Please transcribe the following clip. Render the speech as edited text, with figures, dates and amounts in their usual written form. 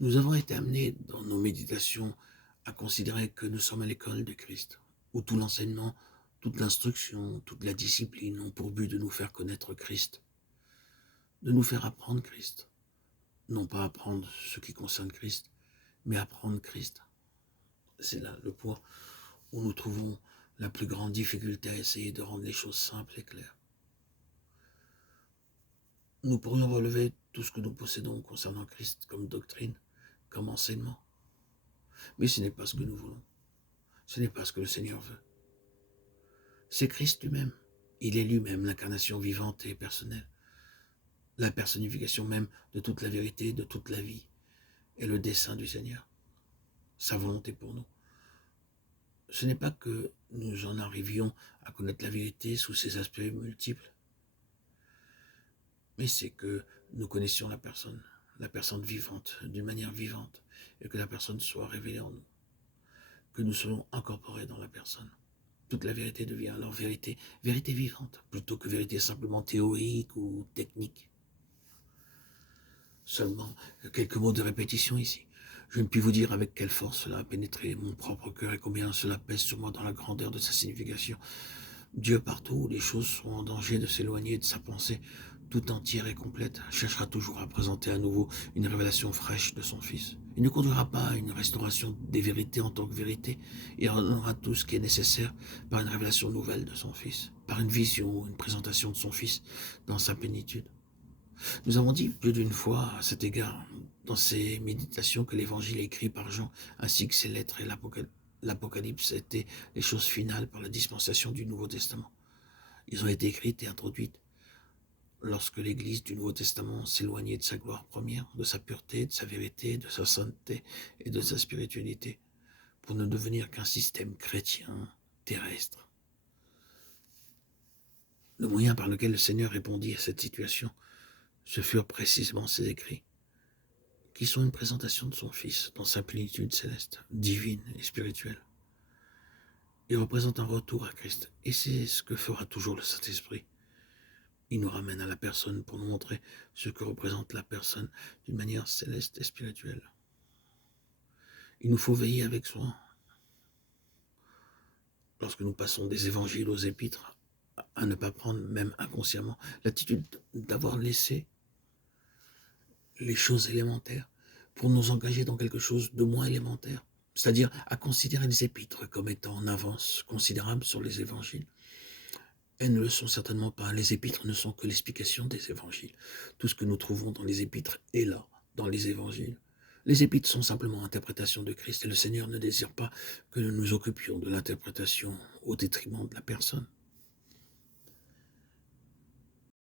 Nous avons été amenés dans nos méditations à considérer que nous sommes à l'école de Christ, où tout l'enseignement, toute l'instruction, toute la discipline ont pour but de nous faire connaître Christ, de nous faire apprendre Christ. Non pas apprendre ce qui concerne Christ, mais apprendre Christ. C'est là le point où nous trouvons la plus grande difficulté à essayer de rendre les choses simples et claires. Nous pourrions relever tout ce que nous possédons concernant Christ comme doctrine, comme enseignement, mais ce n'est pas ce que nous voulons. Ce n'est pas ce que le Seigneur veut. C'est Christ lui-même. Il est lui-même l'incarnation vivante et personnelle, la personnification même de toute la vérité, de toute la vie, et le dessein du Seigneur, sa volonté pour nous. Ce n'est pas que nous en arrivions à connaître la vérité sous ses aspects multiples, mais c'est que nous connaissions la personne vivante, d'une manière vivante, et que la personne soit révélée en nous, que nous soyons incorporés dans la personne. Toute la vérité devient alors vérité, vérité vivante, plutôt que vérité simplement théorique ou technique. Seulement, quelques mots de répétition ici. Je ne puis vous dire avec quelle force cela a pénétré mon propre cœur et combien cela pèse sur moi dans la grandeur de sa signification. Dieu, partout où les choses sont en danger de s'éloigner de sa pensée tout entière et complète, cherchera toujours à présenter à nouveau une révélation fraîche de son Fils. Il ne conduira pas à une restauration des vérités en tant que vérité. Il ordonnera tout ce qui est nécessaire par une révélation nouvelle de son Fils, par une vision, une présentation de son Fils dans sa plénitude. Nous avons dit plus d'une fois à cet égard dans ces méditations que l'évangile écrit par Jean, ainsi que ses lettres et l'Apocalypse étaient les choses finales par la dispensation du Nouveau Testament. Ils ont été écrites et introduites lorsque l'Église du Nouveau Testament s'éloignait de sa gloire première, de sa pureté, de sa vérité, de sa sainteté et de sa spiritualité, pour ne devenir qu'un système chrétien terrestre. Le moyen par lequel le Seigneur répondit à cette situation, ce furent précisément ces écrits, qui sont une présentation de son Fils dans sa plénitude céleste, divine et spirituelle. Il représente un retour à Christ, et c'est ce que fera toujours le Saint-Esprit. Il nous ramène à la personne pour nous montrer ce que représente la personne d'une manière céleste et spirituelle. Il nous faut veiller avec soin, lorsque nous passons des évangiles aux épîtres, à ne pas prendre, même inconsciemment, l'attitude d'avoir laissé les choses élémentaires pour nous engager dans quelque chose de moins élémentaire, c'est-à-dire à considérer les épîtres comme étant en avance considérable sur les évangiles. Elles ne le sont certainement pas. Les épîtres ne sont que l'explication des évangiles. Tout ce que nous trouvons dans les épîtres est là, dans les évangiles. Les épîtres sont simplement interprétations de Christ et le Seigneur ne désire pas que nous nous occupions de l'interprétation au détriment de la personne.